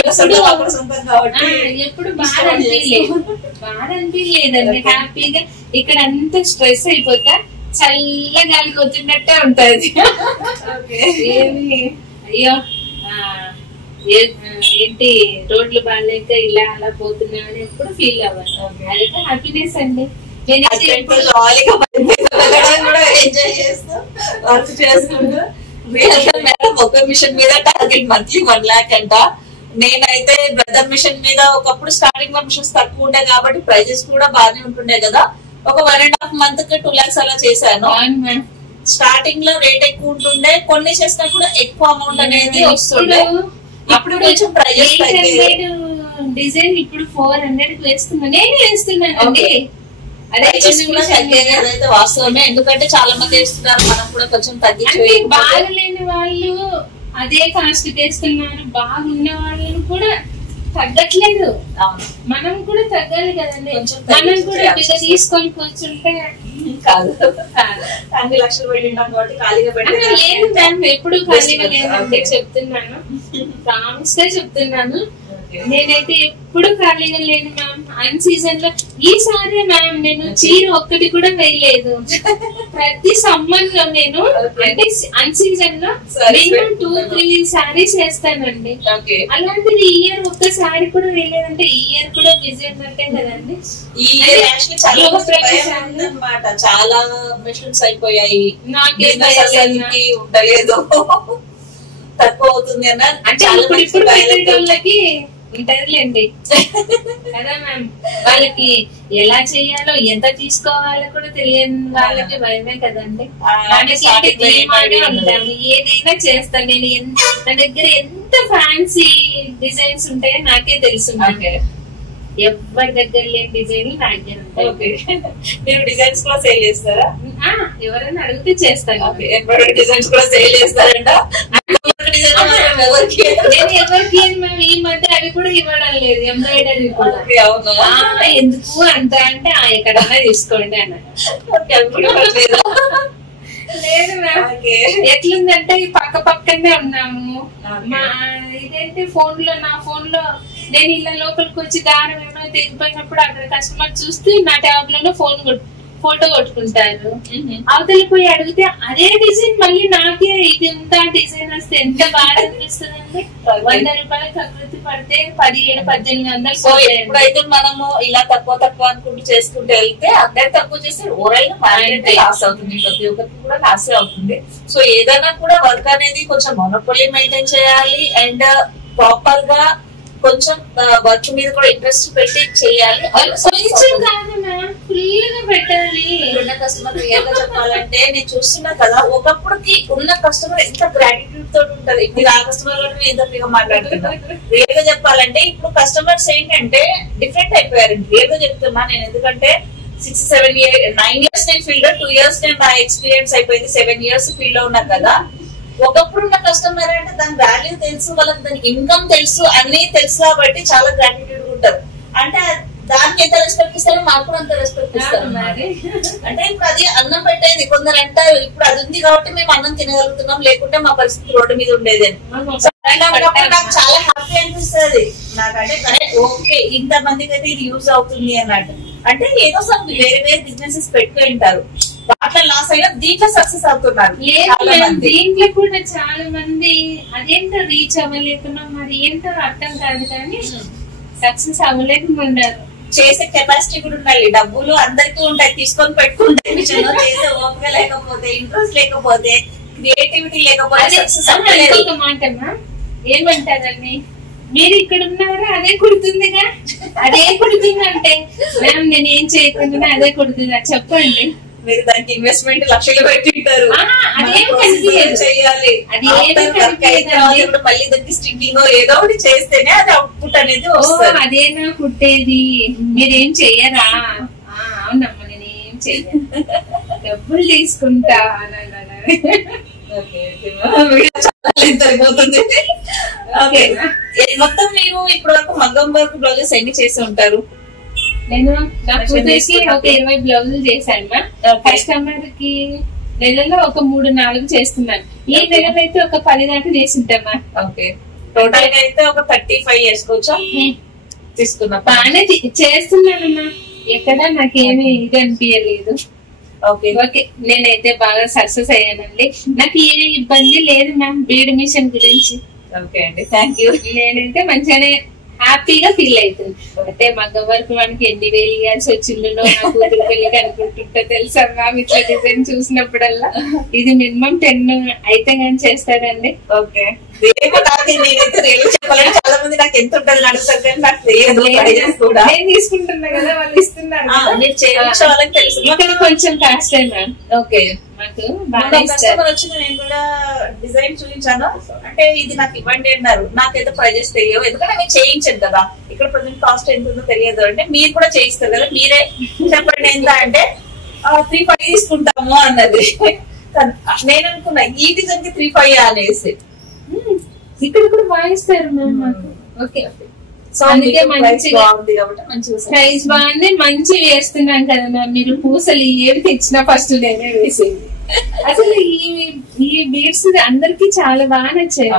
ఎప్పుడు బాగా అనిపించలేదండి. హ్యాపీగా ఇక్కడ అంతా స్ట్రెస్ అయిపోతా చల్ల గాలి కొట్టినట్టే ఉంటది. ఏమి అయ్యో ఏంటి రోడ్లు బాగాలేక ఇలా అలా పోతున్నా అని ఎప్పుడు ఫీల్ అవ్వాలి. అదైతే హ్యాపీనెస్ అండి. ఎంజాయ్ చేస్తూ వర్క్ చేసుకుంటూ ఒక మిషన్ మీద టార్గెట్ మంత్లీ 1 lakh అంట. నేనైతే బ్రదర్ మిషన్ మీద ఒకప్పుడు స్టార్టింగ్ లో మిషన్స్ తక్కువ ఉండే కాబట్టి ప్రైజెస్ కూడా బాగానే ఉంటుండే కదా. ఒక 1.5 month కి 2 lakhs అలా చేశాను. స్టార్టింగ్ లో రేట్ ఎక్కువ ఉంటుండే, కొన్ని చేసినా కూడా ఎక్కువ అమౌంట్ అనేది వస్తుండే. ఇప్పుడు కొంచెం ప్రైజెస్ డిజైన్ ఇప్పుడు 400కి వేస్తున్నా. నేనే వేస్తున్నానండి. అదైతే వాస్తవమే. ఎందుకంటే చాలా మంది వేస్తున్నారు, మనం కూడా కొంచెం తగ్గించి. బాగలేని వాళ్ళు అదే కాస్ట్ వేస్తున్నారు, బాగున్న వాళ్ళని కూడా తగ్గట్లేదు. మనం కూడా తగ్గాలి కదండి. మనం కూడా తీసుకొని కూర్చుంటే కాదు. అన్ని లక్షలు పెట్టినాం కాబట్టి ఖాళీగా లేదు మ్యామ్. ఎప్పుడు ఖాళీగా లేదంటే చెప్తున్నాను, ప్రామిస్ గా చెప్తున్నాను. నేనైతే ఎప్పుడు ఖాళీగా లేను మ్యామ్. అన్ సీజన్ లో ఈసారి మ్యామ్ నేను చీర ఒక్కటి కూడా వేయలేదు. ప్రతి సమ్మర్ లో నేను అంటే అన్ సీజన్ లో మినిమం 2-3 సారీస్ వేస్తానండి. అలాంటిది ఈ ఇయర్ ఒక్క సారీ కూడా వేయలేదంటే ఈ ఇయర్ కూడా బిజీ ఉన్నట్టే కదండి. చాలా మిషన్స్ అయిపోయాయి. నాకే ఉండలేదు, తక్కువ అవుతుంది అన్న. అంటే ఇప్పుడు వాళ్ళకి ఉంటదిలేండి కదా మ్యామ్. వాళ్ళకి ఎలా చెయ్యాలో ఎంత తీసుకోవాలో కూడా తెలియని వాళ్ళకి భయమే కదండి. ఉంటాను, ఏదైనా చేస్తాను నేను. నా దగ్గర ఎంత ఫ్యాన్సీ డిజైన్స్ ఉంటాయో నాకే తెలుసు. ఎవరి దగ్గర లేని డిజైన్ నా దగ్గర ఉంటాయి. మీరు డిజైన్స్ కూడా సేల్ చేస్తారా? ఎవరైనా అడిగితే చేస్తాను. డిజైన్స్ కూడా సేల్ చేస్తారంట. నేను ఎవరికి మేము ఈ మధ్య అవి కూడా ఇవ్వడం లేదు. ఎంబ్రాయిడరీ కూడా ఎందుకు అంత అంటే ఎక్కడన్నా తీసుకోండి అన్నారు. లేదు మ్యామ్. ఎట్లుందంటే ఈ పక్క పక్కనే ఉన్నాము. ఇదేంటి ఫోన్ లో, నా ఫోన్ లో నేను ఇలా లోపలికి వచ్చి దారం ఏమైనా తెగిపోయినప్పుడు అక్కడ కస్టమర్ చూస్తే నా ట్యాబ్ లో ఫోటో కొట్టుకుంటారు. అవతలికి పోయి అడిగితే అదే డిజైన్ మళ్ళీ నాకే ఇది ఉందా డిజైన్ వస్తే ఎంత బాగా అనిపిస్తుందండి. 100 రూపాయలు ప్రకృతి పడితే 1700-1800. ఎప్పుడైతే మనము ఇలా తక్కువ అనుకుంటూ చేసుకుంటూ వెళ్తే అందరు తక్కువ చేస్తే ఓవరాల్ గా మార్కెట్ లాస్ అవుతుంది. ప్రతి ఒక్కరికి కూడా లాస్ అవుతుంది. సో ఏదైనా కూడా వర్క్ అనేది కొంచెం మొనోపొలీ మెయింటైన్ చేయాలి. అండ్ ప్రాపర్ గా కొంచెం వర్క్ మీద కూడా ఇంట్రెస్ట్ పెట్టి చేయాలి. పెట్టాలి. ఉన్న కస్టమర్ రియల్ గా చెప్పాలంటే నేను చూస్తున్నా కదా, ఒకప్పుడుకి ఉన్న కస్టమర్ ఎంత గ్రాటిట్యూడ్ తోటి ఉంటది. మీరు ఆ కస్టమర్ కూడా ఎంత ఫ్రీగా మాట్లాడుతున్నారు. రియల్ గా చెప్పాలంటే ఇప్పుడు కస్టమర్స్ ఏంటంటే డిఫరెంట్ అయిపోయారు. రియల్ గా చెప్తున్నా నేను, ఎందుకంటే 6-7 years 9 years నేను ఫీల్డ్ 2 years నేను నా ఎక్స్పీరియన్స్ అయిపోయింది. 7 years ఫీల్డ్ లో ఉన్నా కదా. ఒకప్పుడు ఉన్న కస్టమర్ అంటే దాని వాల్యూ తెలుసు, వాళ్ళకి దాని ఇన్కమ్ తెలుసు, అన్ని తెలుసు కాబట్టి చాలా గ్రాటిట్యూడ్ ఉంటారు. అంటే దానికి ఎంత రెస్పెక్ట్ ఇస్తారో మాకు కూడా అంత రెస్పెక్ట్ ఇస్తారు. అంటే ఇప్పుడు అది అన్నం పెట్టేది. కొందరు అంటారు ఇప్పుడు అది ఉంది కాబట్టి మేము అన్నం తినగలుగుతున్నాం, లేకుంటే మా పరిస్థితి రోడ్డు మీద ఉండేది అని. నాకు చాలా హ్యాపీ అనిపిస్తుంది. నాకంటే ఓకే ఇంత మందికి అయితే ఇది యూజ్ అవుతుంది అన్నట్టు. అంటే ఏదో వేరే వేరే బిజినెసెస్ పెట్టుకుని ఉంటారు, వాటిలో లాస్ అయినా దీంట్లో సక్సెస్ అవుతున్నారు. దీంట్లో కూడా చాలా మంది అదేంటో రీచ్ అవ్వలేకున్నాం, మరి ఏంటో అర్థం కాదు కానీ సక్సెస్ అవ్వలేకుండా ఉన్నారు. చేసే కెపాసిటీ కూడా ఉండాలి. డబ్బులు అందరికీ ఉంటాయి, తీసుకొని పెట్టుకుంటే చేసే ఓపిక లేకపోతే, ఇంట్రెస్ట్ లేకపోతే, క్రియేటివిటీ లేకపోతే ఒక మాటమ్మా ఏమంటారని, మీరు ఇక్కడ ఉన్నారా అదే కుడుతుందిగా, అదే కుడుతుంది అంటే మ్యామ్ నేను ఏం చేయకుండా అదే కుడుతుందా చెప్పండి. మీరు దానికి ఇన్వెస్ట్మెంట్ లక్షలు పెట్టింటారు, చేయాలి, మళ్ళీ దానికి స్టింకింగ్ ఏదో ఒకటి చేస్తేనే అది అవుట్పుట్ అనేది వస్తుంది. అదేనా కుట్టేది, మీరేం చెయ్యరా? అవునమ్మా నేనేం చెయ్యను, డబ్బులు తీసుకుంటా సరిపోతుంది. మొత్తం మీరు ఇప్పటి వరకు మగ్గం వర్క్ బ్లౌజెస్ ఎన్ని చేసి ఉంటారు? నేను నా కూతురికి ఒక 20 బ్లౌజులు చేశాను. కస్టమర్ కి నెలలో ఒక 3-4 చేస్తున్నాను. ఈ నెలలో అయితే ఒక 10 దాకా చేసి ఉంటామా. ఓకే, టోటల్ గా అయితే ఒక 35 చేసుకోవచ్చా? తీసుకున్నా బాగానే చేస్తున్నానమ్మా, ఎక్కడ నాకేమి ఇది అనిపించలేదు. ఓకే ఓకే నేనైతే బాగా సక్సెస్ అయ్యానండి. నాకు ఏ ఇబ్బంది లేదు మ్యామ్ బీడ్ మిషన్ గురించి. ఓకే అండి, థ్యాంక్ యూ. నేనైతే మంచిగానే హ్యాపీగా ఫీల్ అవుతుంది. అంటే మగ్గ వరకు మనకి ఎన్ని వేలు ఇవ్వాల్సి వచ్చిందో నా కూతురు పెళ్లికి అనుకుంటుంటే తెలుసా మ్యామ్, ఇట్లా డిజైన్ చూసినప్పుడల్లా ఇది మినిమం 10 అయితే కానీ చేస్తాడండి. ఓకే చాలా మంది నాకు ఎంత ఉంటుంది అడుగుతారు కానీ నాకు తెలియదు. నేను తీసుకుంటున్నా కదా వాళ్ళు ఇస్తున్నారు, తెలుసు. ఇక్కడ కొంచెం కాస్ట్ మ్యామ్. ఓకే మాకు కస్టమర్ వచ్చి నేను కూడా డిజైన్ చూపించాను, అంటే ఇది నాకు ఇవ్వండి అన్నారు. నాకైతే ప్రైజెస్ తెలియవు, ఎందుకంటే నేను చేయించాను కదా. ఇక్కడ ప్రజెంట్ కాస్ట్ ఎంత ఉందో తెలియదు. అంటే మీరు కూడా చేయిస్తారు కదా, మీరే చెప్పండి ఎంత అంటే 3-5 తీసుకుంటాము అన్నది. నేను అనుకున్నా ఈ డిజైన్ కి 3-5 అనేసి. ఇక్కడ కూడా వాయిస్తారు మ్యామ్ మాకు. ఓకే సో అందుకే మంచిగా ఉంది కాబట్టి మంచిగా ప్రైస్ బాగుంది, మంచి వేస్తున్నాం కదా మ్యామ్. మీరు పూసలు ఏవి తెచ్చినా ఫస్ట్ నేనే వేసేది. అసలు ఈ బీడ్స్ అందరికి చాలా బాగా నచ్చాయి.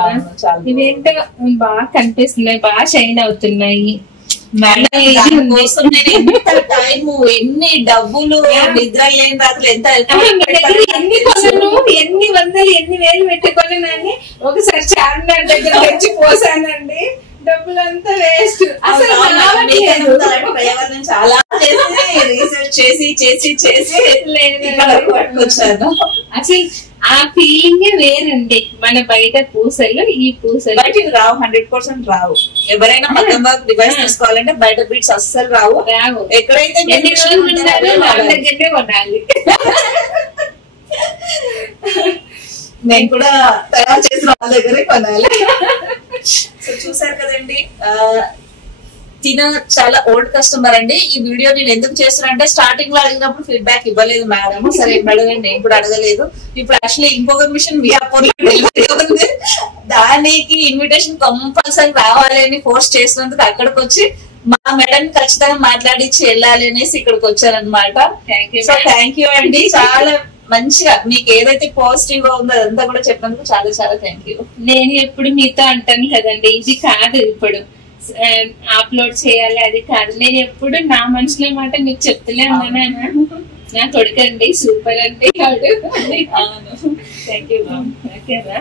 ఇవేంటో బాగా కనిపిస్తున్నాయి, బాగా షైన్ అవుతున్నాయి. టైము ఎన్ని డబ్బులు నిద్ర లేని రాత్రులు ఎంత ఎన్ని కొనను, ఎన్ని వందలు ఎన్ని వేలు పెట్టుకోలేనని ఒకసారి చార్మినార్ దగ్గర తెచ్చి పోసానండి. డబ్బులంతా వేస్ట్. అసలు చాలా రీసెర్చ్ చేసి చేసి చేసి పట్టుకొచ్చాను. అసలు ఆ ఫీలింగ్ వేరండి. మన బయట పూసలు ఈ పూసలు బయట రావు, 100% రావు. ఎవరైనా మగ్గం వర్క్ డివైస్ తీసుకోవాలంటే బయట బీట్స్ అస్సలు రావు. ఎక్కడైతే ఎన్ని రోజులు ఉంటారో వాళ్ళ దగ్గరే కొనాలి. నేను కూడా తయారు చేసిన వాళ్ళ దగ్గరే కొనాలి. సో చూసారు కదండి, తిన చాలా ఓల్డ్ కస్టమర్ అండి. ఈ వీడియో నేను ఎందుకు చేస్తున్నా అంటే స్టార్టింగ్ లో అడిగినప్పుడు ఫీడ్బ్యాక్ ఇవ్వలేదు మేడం. సరే అడగండి, నేను కూడా అడగలేదు. ఇప్పుడు యాక్చువల్లీ ఇంకొక మిషన్ మియాపూర్ లో డెలివరీ ఉంది, దానికి ఇన్విటేషన్ కంపల్సరీ రావాలి అని ఫోర్స్ చేసినందుకు అక్కడికి వచ్చి మా మేడం ఖచ్చితంగా మాట్లాడించి వెళ్ళాలి అనేసి ఇక్కడికి వచ్చారనమాట. సో థ్యాంక్ యూ అండి, చాలా మంచిగా మీకు ఏదైతే పాజిటివ్ గా ఉందో అదంతా కూడా చెప్పినందుకు చాలా చాలా థ్యాంక్ యూ. నేను ఎప్పుడు మీతో అంటాను కదండి, ఇది కాదు ఇప్పుడు అప్లోడ్ చేయాలి అది కాదు. నేను ఎప్పుడు నా మనసులో మాట మీకు చెప్తూనే ఉన్నాను. నా కొడుకండి సూపర్ అంటే థ్యాంక్ యూ. ఓకేనా.